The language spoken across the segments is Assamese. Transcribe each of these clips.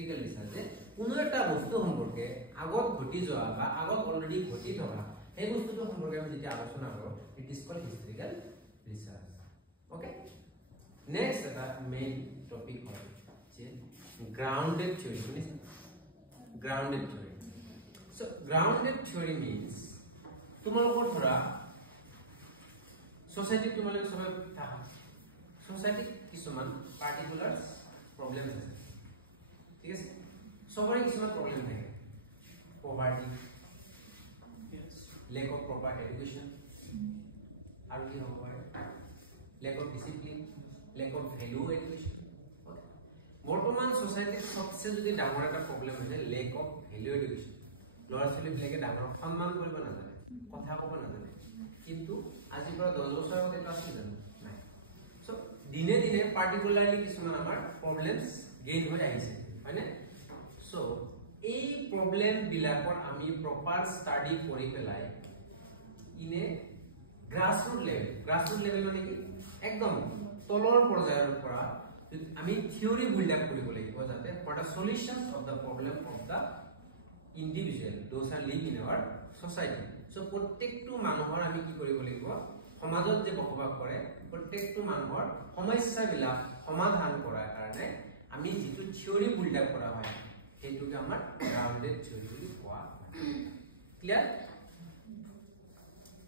হিস্ট্ৰিকেল ৰিসাৰ্চ কোনো এটা বস্তু সম্পৰ্কে আগত ঘটি যোৱা বা আগত অলৰেডি ঘটি থকা এই বস্তুটো সম্পৰ্কে আমি যেতিয়া আলোচনা কৰো it is called historical research okay next এটা মেইন টপিক হয় যে গ্ৰাউন্ডেড থিওৰি শুনিছে grounded theory so grounded theory means তোমালোকৰ ধৰা সোসাইটি তোমালোকে সবে থাকা সোসাইটি কিছুমান পাৰ্টিকুলাৰ প্ৰবলেম আছে ঠিক আছে সবৰে কিছুমান প্ৰবলেম থাকে poverty lack of proper education আৰু কি হ'ব পাৰে lack of discipline lack of value education okay বৰ্তমান সোসাইটিৰ সবচে যদি ডাঙৰ এটা প্ৰবলেম হৈছে lack of value education ল'ৰা ছোৱালী বিলাকে ডাঙৰক সন্মান কৰিব নাজানে কথা ক'ব নাজানে কিন্তু আজিৰ পৰা 10 বছৰ আগতে এটা আছিল জানো নাই সো দিনে দিনে পাৰ্টিকুলাৰলি কিছুমান আমাৰ প্ৰবলেমস গেইন হৈ আহিছে হয়নে সো এই প্ৰবলেম বিলাকৰ আমি প্ৰপাৰ ষ্টাডি কৰি পেলাই ইনে গ্ৰাসৰুট লেভেল মানে কি একদম তলৰ পৰ্যায়ৰ পৰা আমি থিওৰি বিল্ড আপ কৰিব লাগিব যাতে for the solutions of the problem of the individual those are live in our society so প্ৰত্যেকটো মানুহৰ আমি কি কৰিব লাগিব সমাজত যে বসবাস কৰে প্ৰত্যেকটো মানুহৰ সমস্যাবিলাক সমাধান কৰাৰ কাৰণে আমি যেটো থিওৰি বিল্ড আপ কৰা হয় হেতুকে আমাৰ গ্ৰাউন্ডেড থিওৰি বুলি কোৱা ক্লিয়াৰ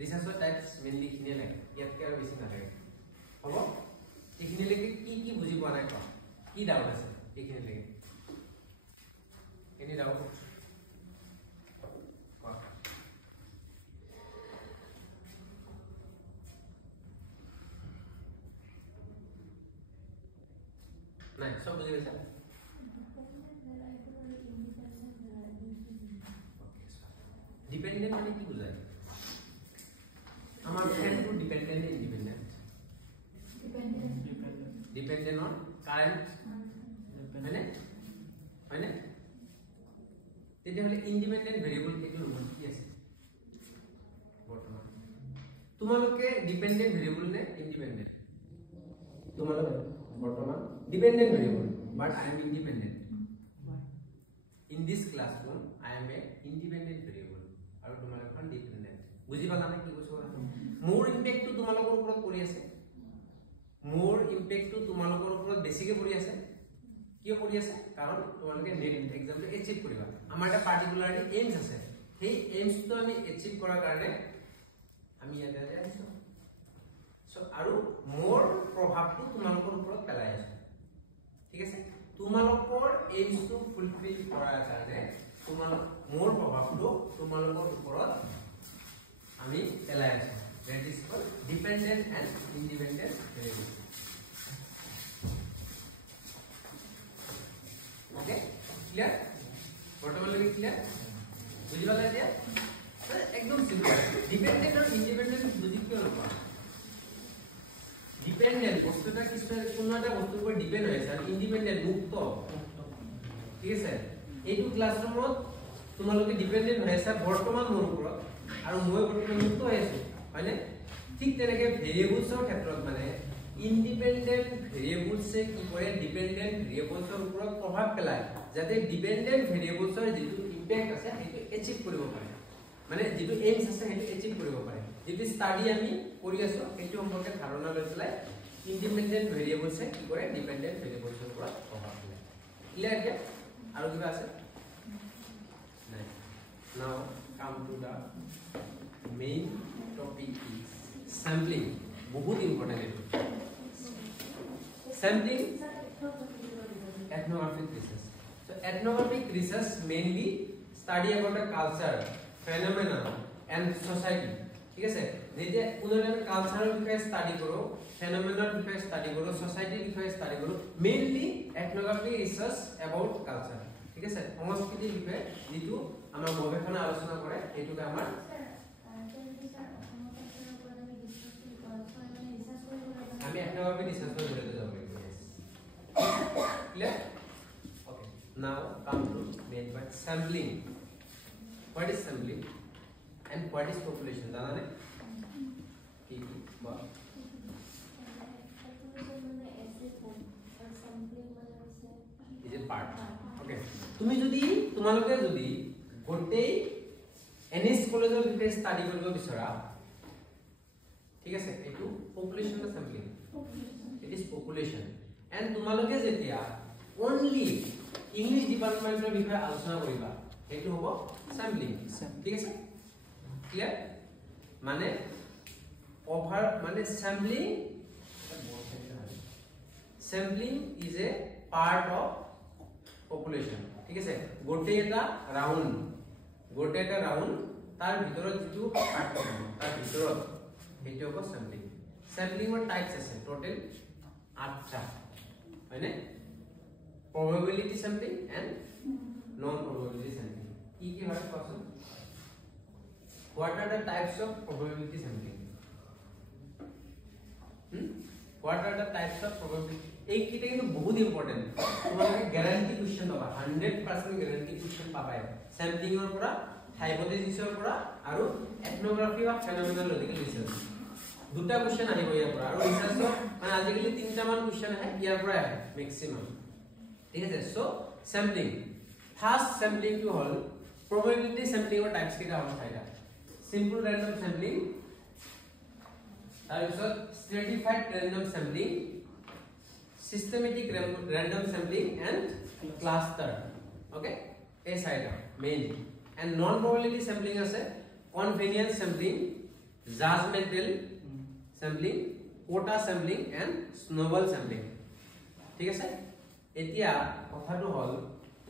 ৰিসাৰ্চৰ টাইপস মেইনলি খিনে লাগে ইয়াতকে আৰু বেছি নালাগে হ'ব এইখিনি লেকে কি বুজি পোৱা নাই কোৱা কি ডাউট আছে এইখিনি লেকে এনি ডাউট নাই সব বুঝে গেছে ডিপেন্ডেন্ট মানে কি বুঝায় আমার friend to dependent independent dependent on current মানে মানে তেতিয়াহলে ইন্ডিপেন্ডেন্ট ভেরিয়েবল এটো রূপত কি আছে বৰ্তমান তোমালোকে ডিপেন্ডেন্ট ভেৰিয়েবল নে ইন্ডিপেন্ডেন্ট তোমালোকে বৰ্তমান dependent variable but I am independent in this classroom I am a independent variable আৰু তোমালোকৰ dependent বুজি পালা না কি কৈছো মোৰ ইম্প্যাক্ট তো তোমালোকৰ ওপৰত পৰি আছে মোৰ ইম্প্যাক্ট তো তোমালোকৰ ওপৰত বেছিকে পৰি আছে কিয় পৰি আছে কাৰণ তোমালোকে নেট এক্সামটো এচিভ কৰিবা আমাৰ এটা পাৰ্টিকুলাৰলি এইমছ আছে সেই এইমছ তো আমি এচিভ কৰাৰ কাৰণে আমি ইয়াতে আহিছো সো আৰু মোৰ প্ৰভাৱটো তোমালোকৰ ওপৰত পেলাই আছে ঠিক আছে তোমালোকৰ এইমছ টু ফুলফিল কৰাৰ কাৰণে মোৰ প্ৰভাৱটো তোমালোকৰ ওপৰত আমি পেলাই আছো that is called dependent and independent variable okay clear বৰ্তমানলৈকে ক্লিয়াৰ বুজি পালা এতিয়া একদম সিম্পল ডিপেন্ডেন্ট আৰু ইন্ডিপেন্ডেন্ট বুজি কিয় নপোৱা ডিপেন্ডেন্ট বস্তুটা কিছু কোনো এটা বস্তুৰ ওপৰত ডিপেন্ড হৈ আছে আৰু ইন্ডিপেন্ডেন্ট মুক্ত ঠিক আছে এইটো ক্লাছৰুমত তোমালোকে ডিপেন্ডেন্ট হৈ আছে বৰ্তমান মোৰ ওপৰত আৰু মই বৰ্তমান মুক্ত হৈ আছো হয়নে ঠিক তেনেকৈ ভেৰিয়েবলছৰ ক্ষেত্ৰত মানে ইন্ডিপেন্ডেন্ট ভেৰিয়েবলছে কি কৰে ডিপেন্ডেন্ট ভেৰিয়েবলছৰ ওপৰত প্ৰভাৱ পেলায় যাতে ডিপেন্ডেন্ট ভেৰিয়েবলছৰ যেটো ইম্প্যাক্ট আছে সেইটো এচিভ কৰিব পাৰে মানে যেটো এইমছ আছে সেইটো এচিভ কৰিব পাৰে যেটো ষ্টাডি আমি কৰি আছো সেইটো সম্পৰ্কে ধাৰণা লৈ পেলাই ইন্ডিপেন্ডেন্ট ভেৰিয়েবলছে কি কৰে ডিপেন্ডেন্ট ভেৰিয়েবলছৰ ওপৰত প্ৰভাৱ পেলায় ক্লিয়াৰ এতিয়া আৰু কিবা আছে নাই নাও come to the main topic is sampling বহুত important sampling ethnographic research so ethnographic research mainly study about a culture phenomenon and society ঠিক আছে যেতে উদাহরণ কালচারের বিষয়ে স্টাডি করো ফেনোমেনন বিষয়ে স্টাডি করো সোসাইটির বিষয়ে স্টাডি করো mainly ethnographic research about culture ঠিক আছে সংস্কৃতিৰ বিষয়ে যেটো আমাৰ গৱেষণা আলোচনা কৰে এটোকে আমাৰ আমি ethnographic research কৰি বলে যাব clear okay now come to main part sampling what is sampling and what is population জানা নে কি কি বা is a part ওকে তুমি যদি তোমালোকে যদি গোটেই এনএস কলেজৰ ভিতৰত ষ্টাডি কৰিব বিচৰা ঠিক আছে এটো পপুলেশন বা sampling it is population and তোমালোকে যেতিয়া only ইংলিশ ডিপার্টমেন্টের বিষয়ে আলোচনা কৰিবা এটো হ'ব স্যাম্পলিং ঠিক আছে ক্লিয়ার মানে ওভার মানে sampling is a part of population ঠিক আছে গোটেই এটা রাউন্ড তার ভিতৰত যেটো পাৰ্ট থাকিব তাৰ ভিতৰত এটো হ'ব স্যাম্পলিং স্যাম্পলিংৰ টাইপস আছে টোটাল 8টা হয়নে probability sampling and non probability sampling কি হয় question what are the types of probability sampling what are the types of probability এই কিটা কিন্তু বহুত ইম্পর্টেন্ট তোমালোকে গ্যারান্টি কোশ্চেন পাবা 100% গ্যারান্টি কোশ্চেন পাবাই স্যাম্পলিংৰ পৰা হাইপোথেসিসৰ পৰা আৰু এথনোগ্ৰাফি বা ফেনোমেনলজিক্যাল ৰিসাৰ্চ দুটা কোশ্চেন আহিব ইয়াৰ পৰা আৰু ৰিসাৰ্চৰ মানে আজিকালি তিনটা মান কোশ্চেন আহে ইয়াৰ পৰা আহে ম্যাক্সিমাম ঠিক আছে সো স্যাম্পলিং ফার্স্ট স্যাম্পলিং টু হল probability sampling or types কিটা হল চাইটা simple random sampling তাৰপিছত stratified random sampling systematic random sampling and cluster okay এই চাইটা main and non probability sampling আছে convenience sampling judgmental sampling quota sampling and snowball sampling ঠিক আছে এতিয়া কথাটো হল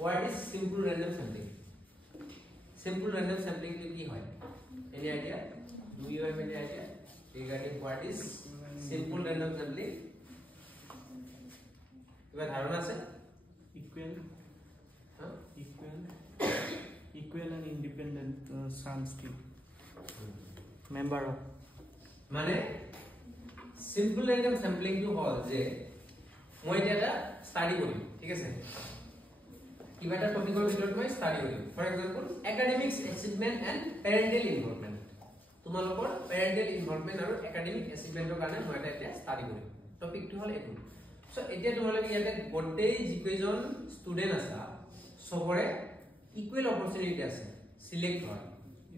what is simple random sampling to কি হয় any idea do you have any idea regarding what is simple random sampling কিবা ধারণা আছে equal and independent sample member of মানে simple random sampling to হল যে মই এটা স্টাডি কৰিম ঠিক আছে কিবা এটা টপিকৰ ভিতৰত মই স্টাডি কৰিম for example academics achievement and parental involvement তোমালোকৰ পেৰেন্টাল ইনভলভমেন্ট আৰু একাডেমিক এচিভমেন্টৰ কাৰণে মই এটা স্টাডি কৰিম টপিকটো হল এটো সো এতিয়া তোমালোকে ইয়াতে গোটেই যিকেইজন ষ্টুডেন্ট আছে সবৰে ইকুৱেল অপৰচুনিটি আছে সিলেক্ট হয়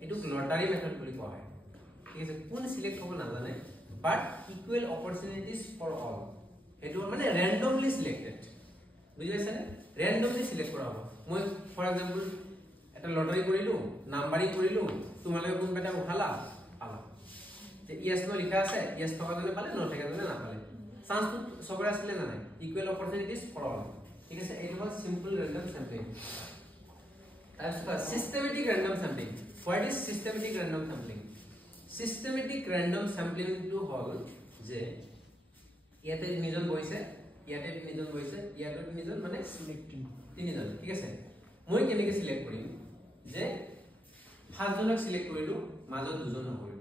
এটো লটাৰী মেথড বুলি কোৱা হয় ঠিক আছে কোন সিলেক্ট হ'ব নাজানে বাট ইকুৱেল অপৰচুনিটিজ ফৰ অল এটো মানে randomly selected বুজি পাইছা নে randomly select কৰা হ'ব মই ফৰ এক্সাম্পল এটা লটাৰী কৰিলো নাম্বাৰিং কৰিলো তোমালোকে কোন বেটা উঠালা পালা তে ইয়েস নো লিখা আছে ইয়েস থকা জনে পালে নো থকা জনে নাপালে চান্স সবৰে আছিল না নাই ইকুৱেল অপৰচুনিটিজ ফৰ অল ঠিক আছে এইটো হ'ল সিম্পল ৰেন্ডম স্যাম্পলিং তাৰপিছত systematic random sampling what is systematic random sampling systematic random sampling টু হল যে ইয়াতে তিনিজন বহিছে ইয়াতে তিনিজন বহিছে ইয়াতে তিনিজন মানে সিলেক্টিং তিনিজন ঠিক আছে মই কেনেকৈ সিলেক্ট কৰিম যে ফাৰ্ষ্টজনক সিলেক্ট কৰিলো মাজত দুজন নকৰিলো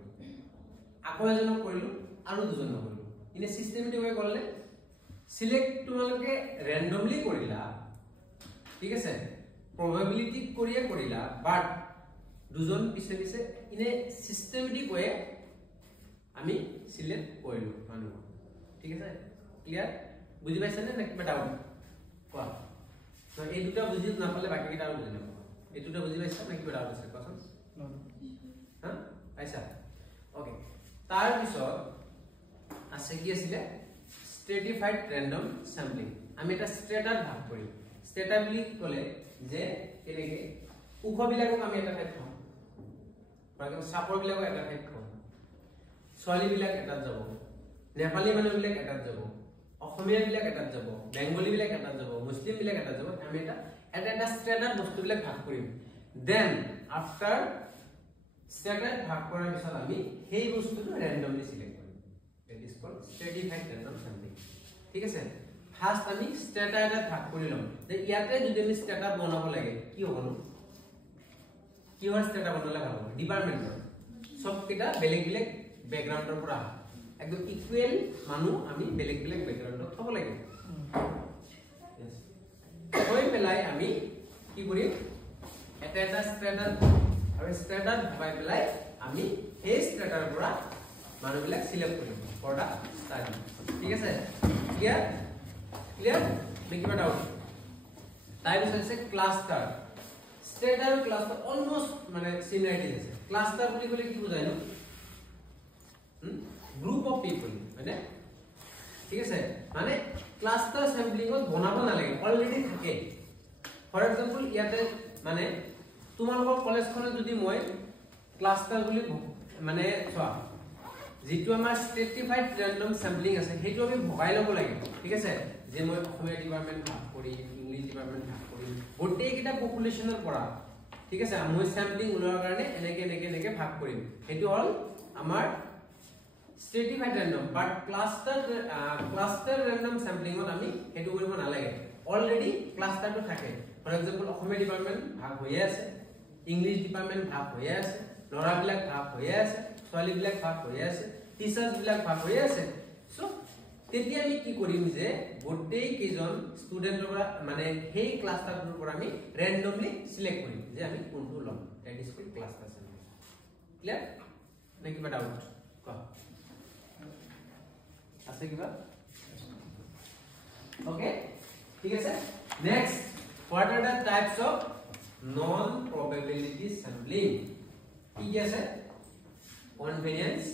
আকৌ এজনক কৰিলো আৰু দুজন নকৰিলো ইনে সিস্টেমেটিক হৈ গ'লে সিলেক্ট তোমালোকে randomly কৰিলা ঠিক আছে probability কৰিলা বাট দুজন পিছে পিছে ইনে সিস্টেমেটিক হৈ আমি সিলেক্ট কৰিলো মানুহ ঠিক আছে ক্লিয়াৰ বুঝি পাইছা না কিবা ডাউট কোৱা তো এই দুটা বুজি নাপালে বাকি কিটা বুজি নাপাব এই দুটা বুজি পাইছা না কিবা ডাউট আছে কোৱাচোন হা পাইছা ওকে তাৰ পিছত আছে কি আছিল স্ট্ৰেটিফাইড ৰেন্ডম স্যাম্পলিং আমি এটা স্ট্ৰেটাত ভাগ কৰিম স্ট্ৰেটা বুলি ক'লে যে কেনেকে উখ বিলাকক আমি এটা ঠাইত থম মানে সাপৰ বিলাকক এটা ঠাইত থম ছোৱালী বিলাক এটাত যাব নেপালী মানুহ বিলাক এটাত যাব অসমীয়া বিলাক এটাত যাব বেঙ্গলী বিলাক এটাত যাব মুসলিম বিলাক এটাত যাব আমি এটা স্ট্যান্ডার্ড বস্তু বিলাক ভাগ কৰিম দেন আফটাৰ স্ট্যান্ডাৰ্ড ভাগ কৰাৰ পিছত আমি সেই বস্তুটো randomly সিলেক্ট কৰিম it is called stratified random sampling ঠিক আছে ফাৰ্স্ট আমি স্ট্যান্ডাৰ্ড ভাগ কৰি লম যে ইয়াতে যদি আমি স্ট্যান্ডার্ড বনাব লাগে কি হবনো কি হয় স্ট্যান্ডার্ড বনালে ভাল হ'ব ডিপাৰ্টমেন্টৰ সব কিটা বেলেগ বেলেগ ব্যাকগ্ৰাউণ্ডৰ পৰা একদম ইকুৱেল মানুহ আমি বেলেগ বেলেগ ব্যাকগ্ৰাউণ্ডত থব লাগে হৈ পেলাই আমি কি কৰিম এটা স্ট্যান্ডাৰ্ড আৰু স্ট্যান্ডাৰ্ড ভাই পেলাই আমি এই স্ট্যাটাৰ পৰা মানুহবিলাক সিলেক্ট কৰিম ফৰ দা স্টাডি ঠিক আছে ক্লিয়াৰ নেকি ডাউট তাৰপিছত আছে ক্লাষ্টাৰ ষ্টেট আৰু ক্লাষ্টাৰ অলমোষ্ট মানে সিমিলাৰিটি আছে ক্লাষ্টাৰ বুলি ক'লে কি বুজায় নো গ্ৰুপ অফ পিপল মানে ঠিক আছে মানে ক্লাষ্টাৰ স্যাম্পলিংত বনাব নালাগে অলৰেডি থাকে ফৰ এক্সাম্পল ইয়াতে মানে তোমালোকৰ কলেজখনত যদি মই ক্লাষ্টাৰ বুলি মানে চোৱা যেটো আমাৰ স্ট্ৰেটিফাইড ৰেন্ডম স্যাম্পলিং আছে হেতু আমি ভগাই লব লাগে ঠিক আছে যে মই অসমীয়া ডিপাৰ্টমেন্ট ভাগ কৰি ইংলিশ ডিপাৰ্টমেন্ট ভাগ কৰি গোটেই কিটা পপুলেশনৰ পৰা ঠিক আছে মই স্যাম্পলিং উলোৱাৰ কাৰণে এনেকে ভাগ কৰিম হেতু হল আমাৰ stratified random but cluster random sampling ot ami hetu koribo na lage already cluster to thake for example Assamia department bhag hoye ase English department bhag hoye ase lora bilak bhag hoye ase swali bilak bhag hoye ase teachers bilak bhag hoye ase so teti ami ki korim je gottei kijon student ora mane hei cluster tur pora ami randomly select korim je ami kontu lom that is called cluster sampling clear neki ba doubt ko আছে কিবা ওকে ঠিক আছে next what are the types of non probability sampling কি আছে convenience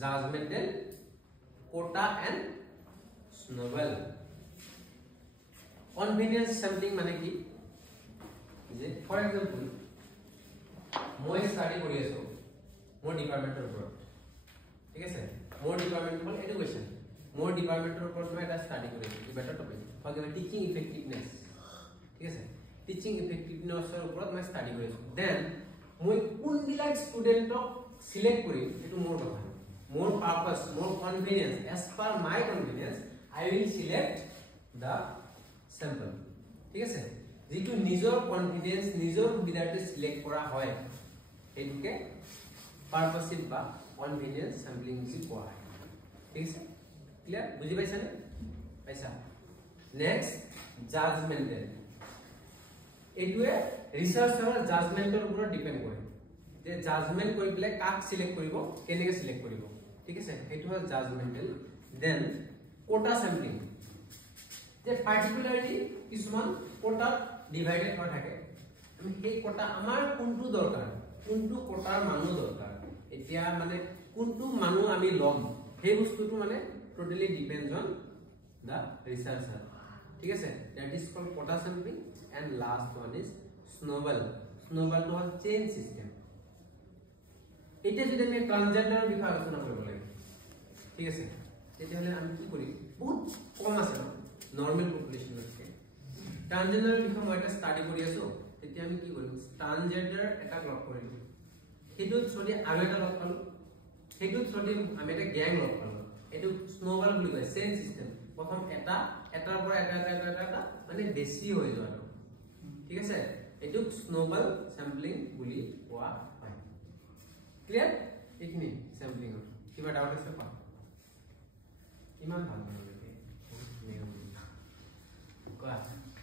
judgmental quota and snowball convenience sampling মানে কি যে ফৰ এক্সাম্পল মই স্টাডি কৰি আছো মোৰ ডিপাৰ্টমেন্টৰ ওপৰত ঠিক আছে মোৰ ডিপাৰ্টমেন্ট হ'ল এডুকেশ্যন মোৰ ডিপাৰ্টমেন্টৰ ওপৰত মই এটা ষ্টাডি কৰিছো ই better topic for example teaching effectiveness ঠিক আছে টিচিং ইফেক্টিভনেসৰ ওপৰত মই ষ্টাডি কৰিছো দেন মই কোন বিলাক ষ্টুডেন্টক সিলেক্ট কৰিম এটো মোৰ কথা মোৰ পাৰপাস মোৰ convenience as per my convenience I will select the sample ঠিক আছে যেটো নিজৰ কনফিডেন্স নিজৰ সুবিধাতে সিলেক্ট কৰা হয় এটোকে পাৰপাসিভ বা convenience sampling is কোৱা হয় ঠিক আছে ক্লিয়াৰ বুজি পাইছা নে পাইছা নেক্সট জাজমেন্টাল এটোৱে ৰিসাৰ্চাৰৰ জাজমেন্টৰ ওপৰত ডিপেন্ড কৰে যে জাজমেন্ট কৰি পেলে কাক সিলেক্ট কৰিব কেনেকে সিলেক্ট কৰিব ঠিক আছে এটো হ'ল জাজমেন্টাল দেন কোটা স্যাম্পলিং যে পাৰ্টিকুলাৰলি কিছুমান কোটা ডিভাইডেড হৈ থাকে আমি সেই কোটা আমাৰ কোনটো দৰকাৰ কোনটো কোটাৰ মানুহ দৰকাৰ এতিয়া মানে কোনটো মানুহ আমি লম সেই বস্তুটো মানে totally depends on the researcher ঠিক আছে that is called quota sampling and last one is snowball snowball তো হল চেইন সিস্টেম এটা যদি আমি ট্ৰান্সজেন্ডাৰৰ বিষয়ে আলোচনা কৰিব লাগে ঠিক আছে তেতিয়াহলে আমি কি কৰিম বহুত কম আছে নৰমাল পপুলেশনতকে ট্ৰান্সজেন্ডাৰৰ বিষয়ে মই এটা ষ্টাডি কৰি আছো তেতিয়া আমি কি কৰিম ট্ৰান্সজেন্ডাৰ এটা লগ কৰিম হেতু যদি আমি এটা লগ পালো হেতু যদি আমি এটা গ্যাং লগ পালো এটো স্নোবল বুলি কয় চেইন সিস্টেম প্ৰথম এটাৰ পৰা এটা মানে বেছি হৈ যোৱাটো ঠিক আছে এটো স্নোবল স্যাম্পলিং বুলি কোৱা হয় ক্লিয়াৰ এইখিনি স্যাম্পলিং কিবা ডাউট আছে পা ইমান ভাল লাগে কোৱা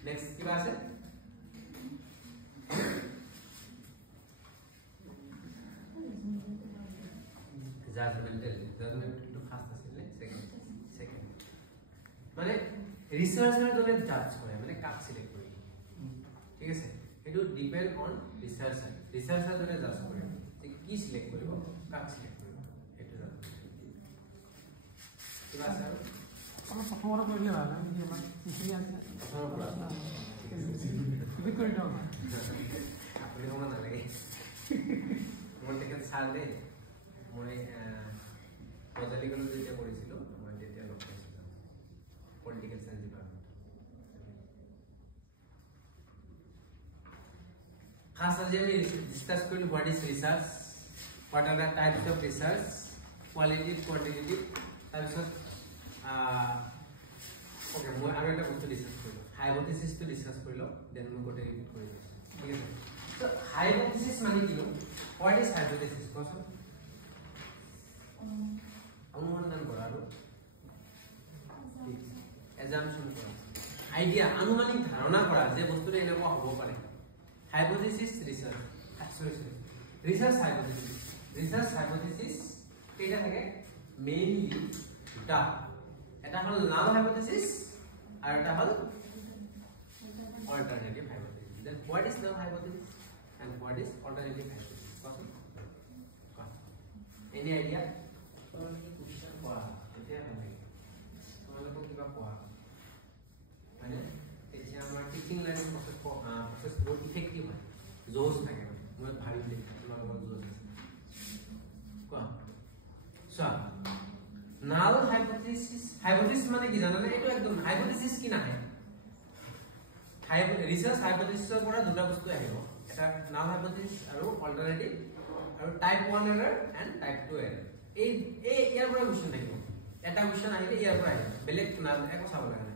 নেক্সট কিবা আছে judgmental to first asile second মানে রিসার্চার জনে জাজ করে মানে কাক সিলেক্ট করে ঠিক আছে এটো ডিপেন্ড অন রিসার্চার জনে জাজ করে যে কি সিলেক্ট কৰিব কাক সিলেক্ট কৰিব এটো জাজ কিবা আছে আমরা সফর করলে ভালো আমি যে আমার ইসি আছে ঠিক করে দাও আপনি মন না লাগে মন থেকে ছাড়লে মই পদালি কলেজ যেটা কৰিছিল মই তেতিয়া লগ পাইছিলো পলিটিক্যাল সায়েন্স ডিপাৰ্টমেন্ট খাস আজি আমি ডিসকাস কৰিলো what is research what are the types of research qualitative quantitative তাৰপিছত ওকে মই আৰু এটা বস্তু ডিসকাস কৰিলো হাইপোথিসিস তো ডিসকাস কৰিলো দেন মই গোটে ৰিপিট কৰিলো ঠিক আছে তো হাইপোথিসিস মানে কি নো হোৱাট ইজ হাইপোথিসিস কোৱাচোন অনুমান কৰা আৰু assumption কৰা আইডিয়া আনুমানিক ধাৰণা কৰা যে বস্তুটো এনেকুৱা হ'ব পাৰে হাইপোথিসিস ৰিসাৰ্চ হাইপোথিসিস কেইটা থাকে মেইনলি দুটা এটা হল নাল হাইপোথিসিস আৰু এটা হল alternative hypothesis. Then what is null hypothesis and what is alternative hypothesis? Any idea? Question for teaching learning process बहुत effective है जोश থাকে मैं भारी देख तुम्हारा बहुत जोश है क्या so null hypothesis माने की जाना ना ये तो एकदम hypothesis की ना है research hypothesis और पूरा दूसरा बस्तु है वो ऐसा null hypothesis और alternative और type 1 error and type 2 error ये यार पूरा क्वेश्चन नहीं हो ऐसा क्वेश्चन आएगा यार पूरा है बेलेग null एक को सामने करना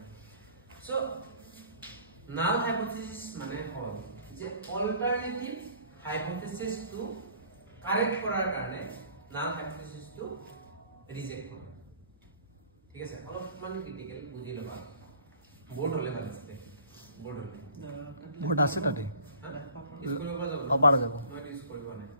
so null hypothesis माने और जे alternative hypothesis to correct करार करने null hypothesis to reject करना ठीक है सर अलग माने critical बुझी लो बात बोर्ड होले वाले से बोर्ड होले बोर्ड आसे ताते हाँ इसको ऊपर जाओ अपार जाओ मैं इसको ऊपर नहीं